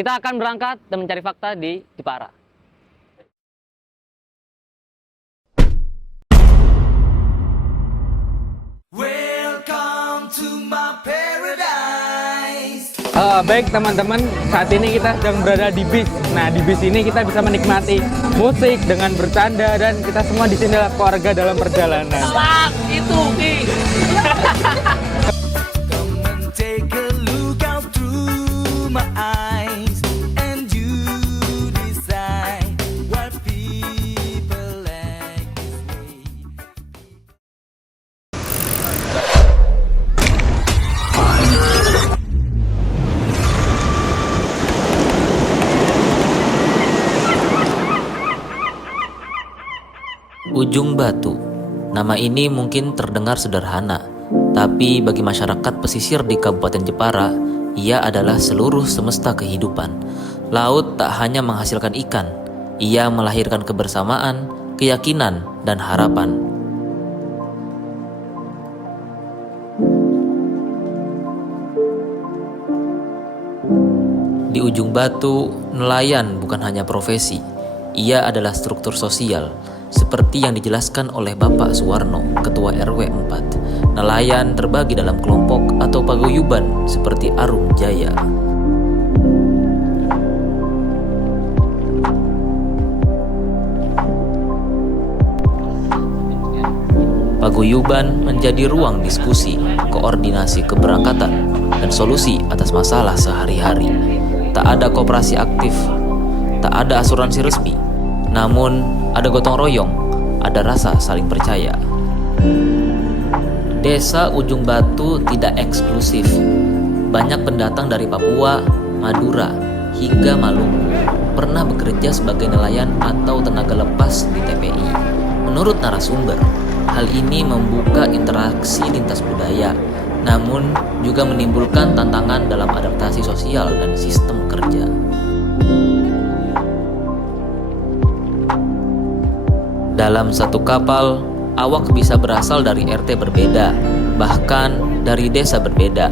Kita akan berangkat dan mencari fakta di Jepara. Welcome to my paradise. Baik teman-teman, saat ini kita sedang berada di bis. Nah, di bis ini kita bisa menikmati musik dengan bercanda dan kita semua di sini adalah keluarga dalam perjalanan. Itu, Ki. Come and take a look out through my eyes, and you decide what people like this way. Ujung Batu. Nama ini mungkin terdengar sederhana, tapi bagi masyarakat pesisir di Kabupaten Jepara, ia adalah seluruh semesta kehidupan. Laut tak hanya menghasilkan ikan, ia melahirkan kebersamaan, keyakinan, dan harapan. Di Ujung Batu, nelayan bukan hanya profesi, ia adalah struktur sosial. Seperti yang dijelaskan oleh Bapak Suwarno, Ketua RW 4, nelayan terbagi dalam kelompok atau paguyuban seperti Arum Jaya. Paguyuban menjadi ruang diskusi, koordinasi keberangkatan, dan solusi atas masalah sehari-hari. Tak ada koperasi aktif, tak ada asuransi resmi, namun ada gotong royong, ada rasa saling percaya. Desa Ujung Batu tidak eksklusif. Banyak pendatang dari Papua, Madura, hingga Maluku pernah bekerja sebagai nelayan atau tenaga lepas di TPI. Menurut narasumber, hal ini membuka interaksi lintas budaya, namun juga menimbulkan tantangan dalam adaptasi sosial dan sistem kerja. Dalam satu kapal, awak bisa berasal dari RT berbeda, bahkan dari desa berbeda.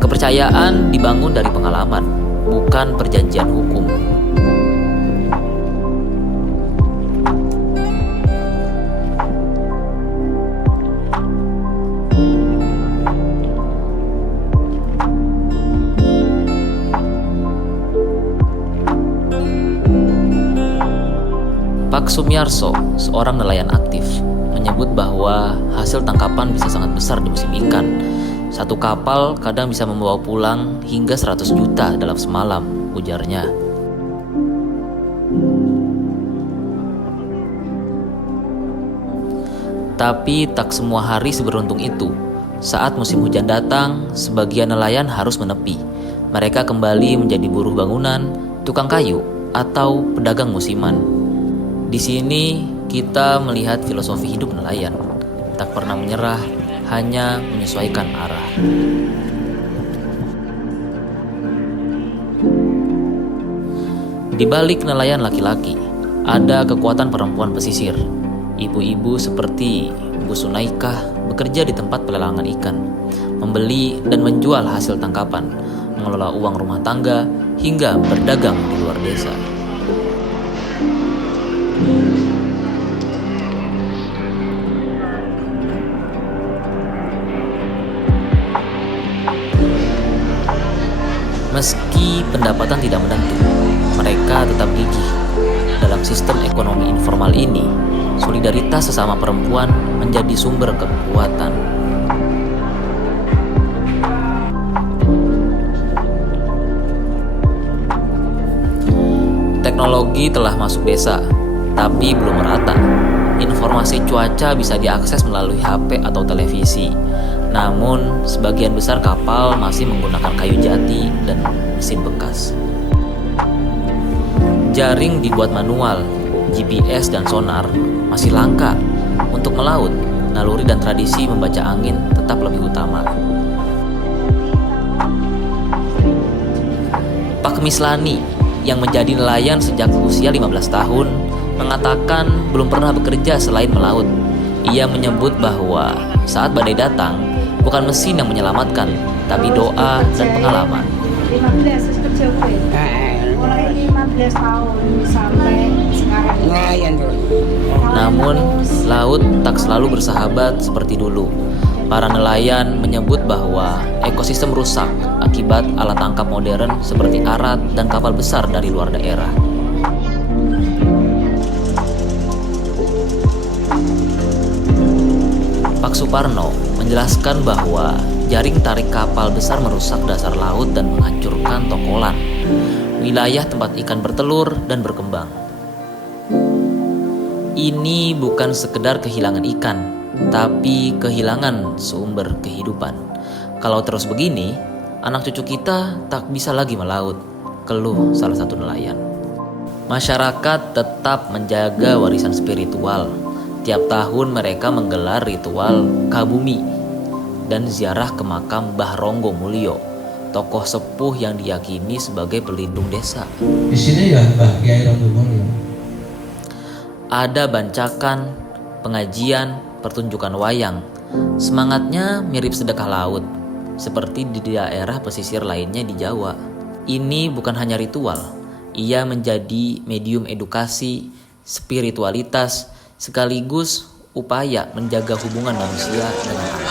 Kepercayaan dibangun dari pengalaman, bukan perjanjian hukum. Pak Sumiarso, seorang nelayan aktif, menyebut bahwa hasil tangkapan bisa sangat besar di musim ikan. Satu kapal kadang bisa membawa pulang hingga 100 juta dalam semalam, ujarnya. Tapi tak semua hari seberuntung itu. Saat musim hujan datang, sebagian nelayan harus menepi. Mereka kembali menjadi buruh bangunan, tukang kayu, atau pedagang musiman. Di sini kita melihat filosofi hidup nelayan, tak pernah menyerah, hanya menyesuaikan arah. Di balik nelayan laki-laki, ada kekuatan perempuan pesisir. Ibu-ibu seperti Bu Sunaikah bekerja di tempat pelelangan ikan, membeli dan menjual hasil tangkapan, mengelola uang rumah tangga, hingga berdagang di luar desa. Meski pendapatan tidak menentu, mereka tetap gigih. Dalam sistem ekonomi informal ini, solidaritas sesama perempuan menjadi sumber kekuatan. Teknologi telah masuk desa, tapi belum merata. Informasi cuaca bisa diakses melalui HP atau televisi. Namun, sebagian besar kapal masih menggunakan kayu jati dan mesin bekas. Jaring dibuat manual, GPS dan sonar masih langka. Untuk melaut, naluri dan tradisi membaca angin tetap lebih utama. Pak Mislani yang menjadi nelayan sejak usia 15 tahun mengatakan belum pernah bekerja selain melaut. Ia menyebut bahwa saat badai datang, bukan mesin yang menyelamatkan, tapi doa dan pengalaman. 13 tahun sampai sekarang. Nelayan tuh. Namun, laut tak selalu bersahabat seperti dulu. Para nelayan menyebut bahwa ekosistem rusak akibat alat tangkap modern seperti arat dan kapal besar dari luar daerah. Pak Suparno menjelaskan bahwa jaring tarik kapal besar merusak dasar laut dan menghancurkan tongkolan, wilayah tempat ikan bertelur dan berkembang. Ini bukan sekedar kehilangan ikan, tapi kehilangan sumber kehidupan. Kalau terus begini, anak cucu kita tak bisa lagi melaut, keluh salah satu nelayan. Masyarakat tetap menjaga warisan spiritual. Tiap tahun mereka menggelar ritual Kabumi dan ziarah ke makam Mbah Ronggo Mulyo, tokoh sepuh yang diyakini sebagai pelindung desa. Di sini ya Mbah Kiai Ronggo Mulyo. Ada bancakan, pengajian, pertunjukan wayang. Semangatnya mirip sedekah laut, seperti di daerah pesisir lainnya di Jawa. Ini bukan hanya ritual, ia menjadi medium edukasi, spiritualitas, sekaligus upaya menjaga hubungan manusia dengan alam.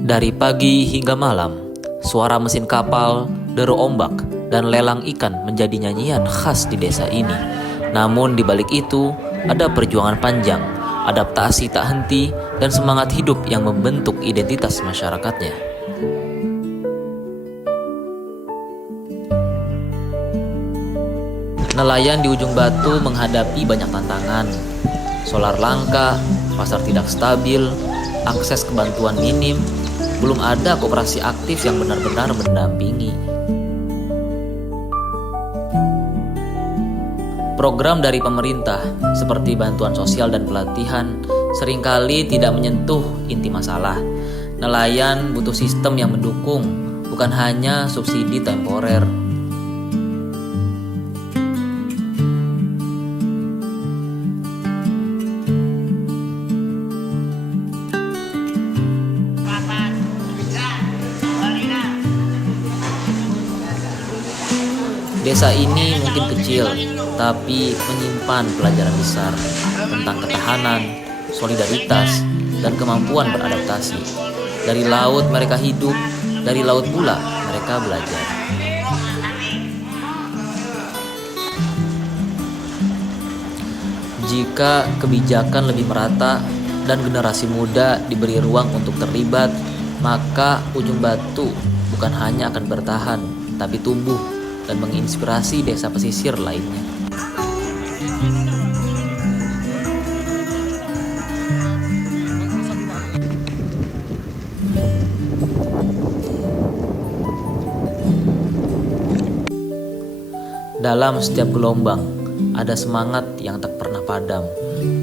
Dari pagi hingga malam, suara mesin kapal, deru ombak, dan lelang ikan menjadi nyanyian khas di desa ini. Namun di balik itu, ada perjuangan panjang, adaptasi tak henti, dan semangat hidup yang membentuk identitas masyarakatnya. Nelayan di Ujung Batu menghadapi banyak tantangan. Solar langka, pasar tidak stabil, akses ke bantuan minim, belum ada koperasi aktif yang benar-benar mendampingi. Program dari pemerintah seperti bantuan sosial dan pelatihan seringkali tidak menyentuh inti masalah. Nelayan butuh sistem yang mendukung, bukan hanya subsidi temporer. Desa ini mungkin kecil, tapi menyimpan pelajaran besar tentang ketahanan, solidaritas, dan kemampuan beradaptasi. Dari laut mereka hidup, dari laut pula mereka belajar. Jika kebijakan lebih merata dan generasi muda diberi ruang untuk terlibat, maka Ujung Batu bukan hanya akan bertahan, tapi tumbuh dan menginspirasi desa pesisir lainnya. Dalam setiap gelombang, ada semangat yang tak pernah padam,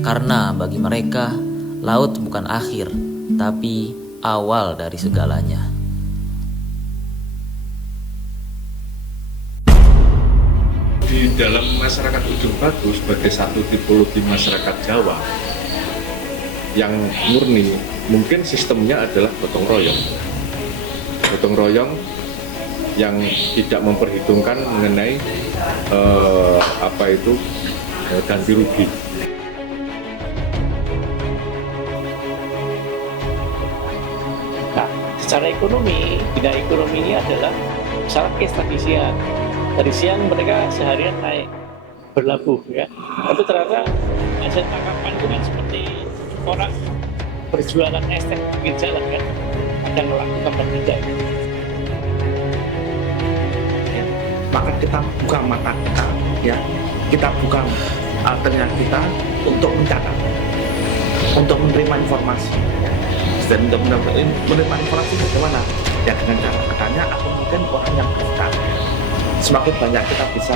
karena bagi mereka, laut bukan akhir, tapi awal dari segalanya. Di dalam masyarakat Ujung Batu sebagai satu tipologi masyarakat Jawa yang murni, mungkin sistemnya adalah gotong royong. Gotong royong yang tidak memperhitungkan mengenai ganti rugi. Nah, secara ekonomi, bidang ekonomi ini adalah syarat kes tadi siang. Dari siang mereka seharian naik berlabuh ya. Tapi ternyata hasil tangkapan itu kan seperti orang berjualan es teh di pinggir jalan kan. Kadang melakukan berbeda. Ya, maka kita buka mata kita, ya, kita buka telinga kita untuk mencatat, untuk menerima informasi. Ya. Dan untuk menerima informasi bagaimana? Ya dengan cara bertanya atau mungkin orang yang pintar. Semakin banyak kita bisa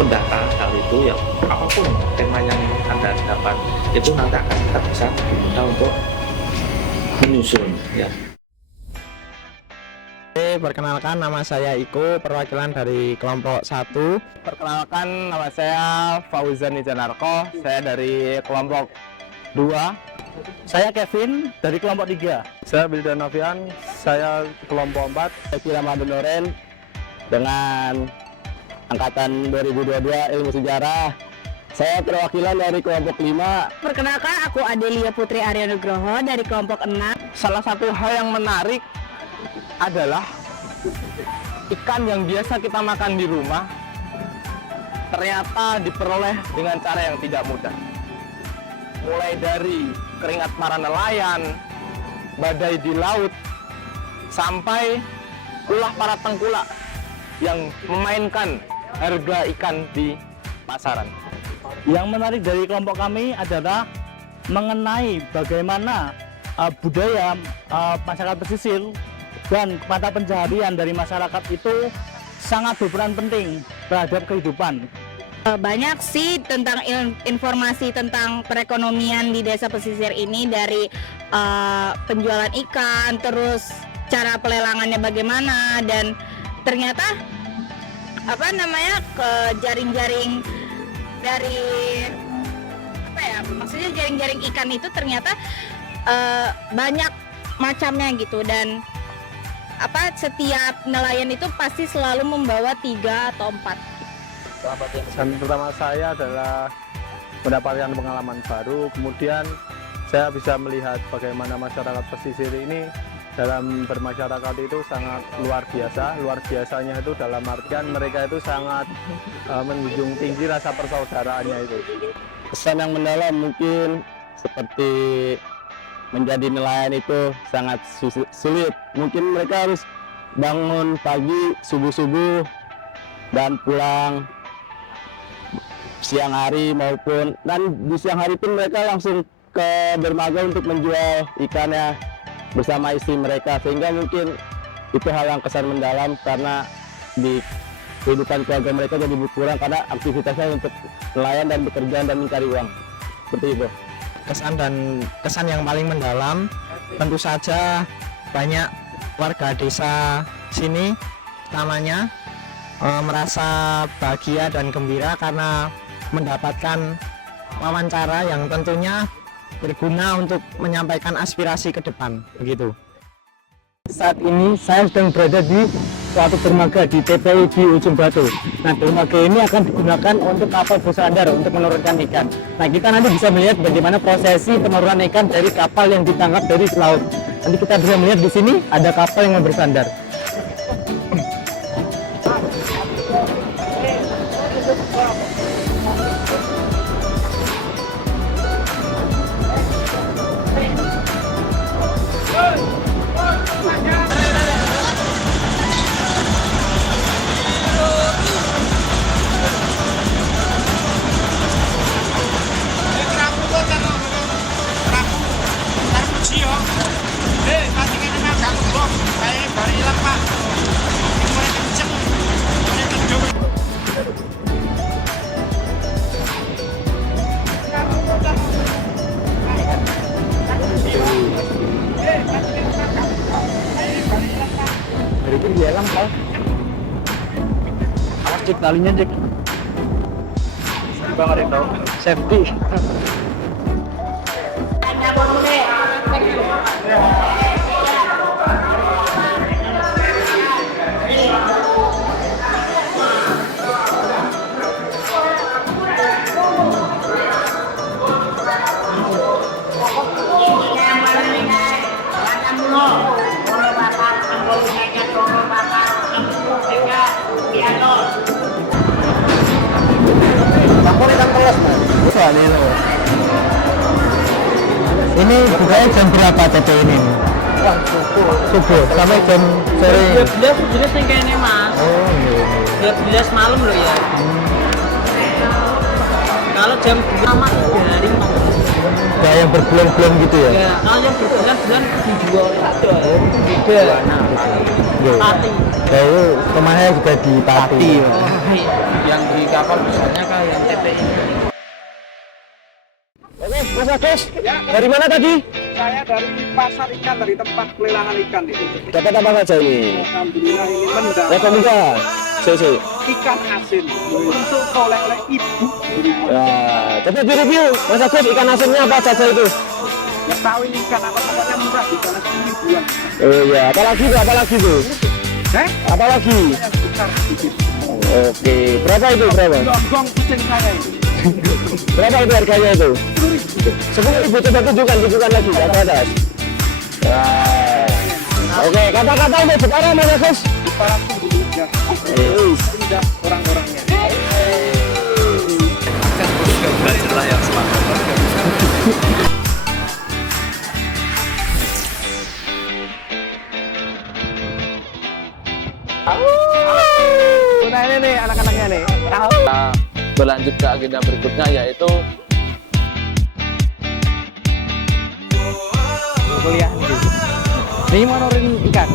mendata hal itu, ya apapun tema yang Anda dapat itu nanti akan kita bisa diminta untuk menyusun ya. Perkenalkan, nama saya Iko, perwakilan dari kelompok 1. Perkenalkan, nama saya Fauzan Ijanarko, saya dari kelompok 2. Saya Kevin dari kelompok 3. Saya Bildan Novian, saya kelompok 4. Saya Kira Madunoren dengan angkatan 2022 ilmu sejarah. Saya perwakilan dari kelompok 5. Perkenalkan, aku Adelia Putri Arya Nugroho dari kelompok 6. Salah satu hal yang menarik adalah ikan yang biasa kita makan di rumah ternyata diperoleh dengan cara yang tidak mudah. Mulai dari keringat para nelayan, badai di laut, sampai ulah para tengkulak yang memainkan harga ikan di pasaran. Yang menarik dari kelompok kami adalah mengenai bagaimana budaya masyarakat pesisir dan mata pencaharian dari masyarakat itu sangat berperan penting terhadap kehidupan. Banyak sih tentang informasi tentang perekonomian di desa pesisir ini, dari penjualan ikan, terus cara pelelangannya bagaimana, dan ternyata jaring-jaring dari maksudnya jaring-jaring ikan itu ternyata banyak macamnya gitu, dan setiap nelayan itu pasti selalu membawa 3 atau 4. Kesan pertama saya adalah mendapatkan pengalaman baru, kemudian saya bisa melihat bagaimana masyarakat pesisir ini dalam bermasyarakat itu sangat luar biasa. Luar biasanya itu dalam artian mereka itu sangat menjunjung tinggi rasa persaudaraannya itu. Kesan yang mendalam mungkin seperti menjadi nelayan itu sangat sulit. Mungkin mereka harus bangun pagi subuh-subuh dan pulang siang hari, dan di siang hari pun mereka langsung ke dermaga untuk menjual ikannya bersama istri mereka, sehingga mungkin itu hal yang kesan mendalam karena di kehidupan keluarga mereka jadi berkurang karena aktivitasnya untuk nelayan dan bekerja dan mencari uang, seperti itu. Kesan yang paling mendalam tentu saja banyak warga desa sini namanya merasa bahagia dan gembira karena mendapatkan wawancara yang tentunya berguna untuk menyampaikan aspirasi ke depan, begitu. Saat ini saya sedang berada di suatu dermaga di TPI di Ujung Batu. Nah, dermaga ini akan digunakan untuk kapal bersandar untuk menurunkan ikan. Nah, kita nanti bisa melihat bagaimana prosesi penurunan ikan dari kapal yang ditangkap dari laut. Nanti kita bisa melihat di sini ada kapal yang bersandar. Itu dia lang Pak. Awas cek talinya cek. Bang ada yang tahu. Safety. Ini bukanya jam berapa TP ini? Subuh sampai jam sore. 12 yang kayaknya mas. Oh iya. 12 malam loh ya. Kalau jam 2 mas dari Kayak yang berbulan-bulan gitu ya? Ya, kalau yang berbulan-bulan dijual oleh ada. Beda. Pati. Kayak kemarin juga di Pati. Yang di kapal besarnya kah yang TPI? Oke, Mas Agus, dari mana tadi? Saya dari pasar ikan, dari tempat pelelangan ikan itu. Dapat apa saja ini? Alhamdulillah ini mendapat ikan asin untuk oleh-oleh ibu. Ya, coba di review, Mas Agus, ikan asinnya apa saja itu? Nggak tahu ini ikan apa, pokoknya murah di sana sini buang. Oh iya, apalagi tuh? Apalagi? Sekitar sedikit. Oke, berapa itu berapa? Gonggong kucing saya ini. Berapa itu harganya itu? 10.000. Coba tunjukkan lagi ke atas. Wah. Oke, kata-kata untuk Jepara mana Gus? Para penduduk ya. Indah orang-orangnya. Belajarlah yang semangat. Nah ini nih anak-anaknya nih. Kita berlanjut ke agenda berikutnya yaitu kuliah nih. Ini mau nurin ikan.